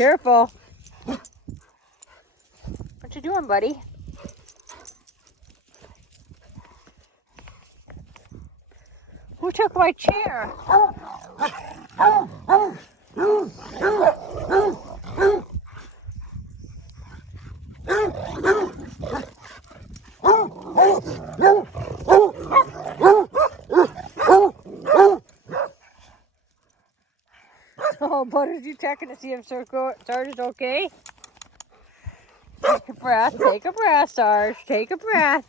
Careful. What you doing, buddy? Who took my chair? Oh, Butters, you checking to see if Sarge is okay? Take a breath. Take a breath, Sarge. Take a breath.